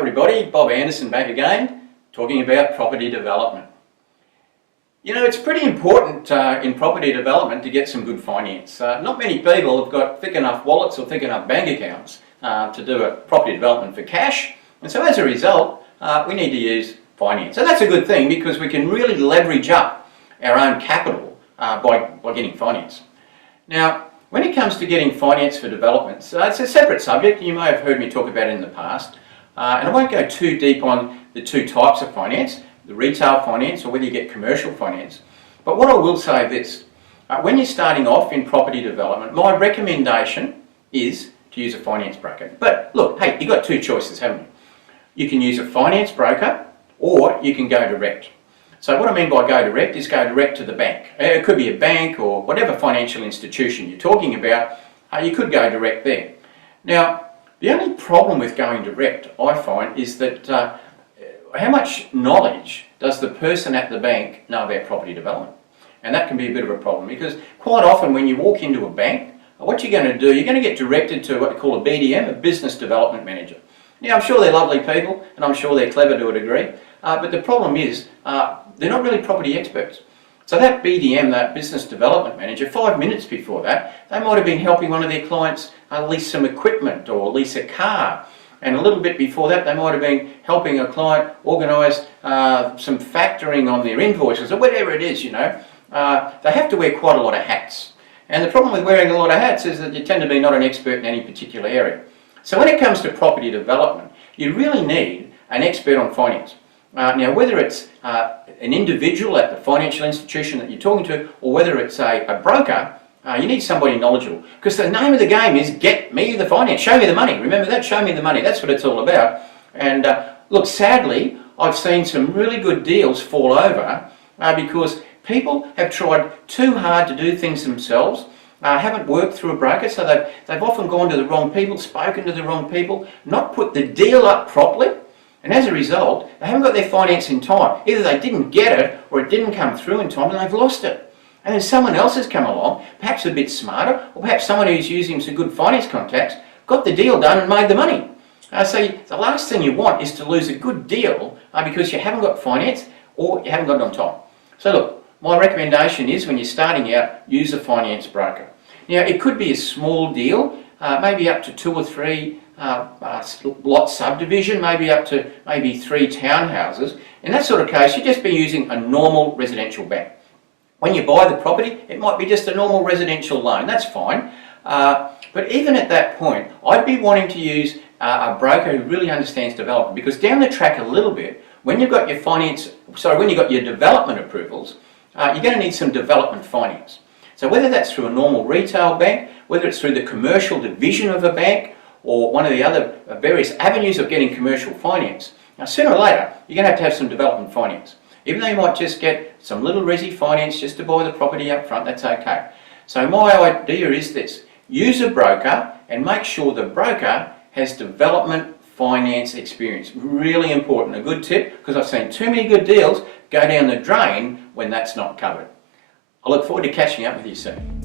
everybody, Bob Andersen back again, talking about property development. You know, it's pretty important in property development to get some good finance. Not many people have got thick enough wallets or thick enough bank accounts to do a property development for cash, and so as a result we need to use finance. And that's a good thing because we can really leverage up our own capital by getting finance. Now, when it comes to getting finance for developments, it's a separate subject. You may have heard me talk about it in the past, and I won't go too deep on the two types of finance, the retail finance or whether you get commercial finance. But what I will say is this, when you're starting off in property development, my recommendation is to use a finance broker. But look, hey, you've got two choices, haven't you? You can use a finance broker or you can go direct. So what I mean by go direct is go direct to the bank. It could be a bank or whatever financial institution you're talking about, you could go direct there. Now, the only problem with going direct, I find, is that how much knowledge does the person at the bank know about property development? And that can be a bit of a problem because quite often when you walk into a bank, what you're going to do, you're going to get directed to what they call a BDM, a Business Development Manager. Now, I'm sure they're lovely people and I'm sure they're clever to a degree, but the problem is they're not really property experts. So that BDM, that Business Development Manager, 5 minutes before that, they might have been helping one of their clients lease some equipment or lease a car. And a little bit before that, they might have been helping a client organise some factoring on their invoices or whatever it is, you know. They have to wear quite a lot of hats. And the problem with wearing a lot of hats is that you tend to be not an expert in any particular area. So when it comes to property development, you really need an expert on finance. Now, whether it's an individual at the financial institution that you're talking to, or whether it's a broker, you need somebody knowledgeable. Because the name of the game is get me the finance, show me the money. Remember that, show me the money. That's what it's all about. And look, sadly, I've seen some really good deals fall over because people have tried too hard to do things themselves, haven't worked through a broker, so they've often gone to the wrong people, spoken to the wrong people, not put the deal up properly. And as a result, they haven't got their finance in time. Either they didn't get it or it didn't come through in time and they've lost it. And then someone else has come along, perhaps a bit smarter, or perhaps someone who's using some good finance contacts, got the deal done and made the money. So the last thing you want is to lose a good deal because you haven't got finance or you haven't got it on time. So look, my recommendation is when you're starting out, use a finance broker. Now, it could be a small deal, maybe up to 2 or 3 lot subdivision, maybe up to maybe 3 townhouses. In that sort of case, you'd just be using a normal residential bank. When you buy the property, it might be just a normal residential loan, that's fine. But even at that point, I'd be wanting to use a broker who really understands development, because down the track a little bit, when you've got your when you've got your development approvals, you're going to need some development finance. So whether that's through a normal retail bank, whether it's through the commercial division of a bank, or one of the other various avenues of getting commercial finance, now sooner or later you're going to have some development finance. Even though you might just get some little resi finance just to buy the property up front, that's okay. So my idea is this, use a broker and make sure the broker has development finance experience. Really important, a good tip, because I've seen too many good deals go down the drain when that's not covered. I look forward to catching up with you soon.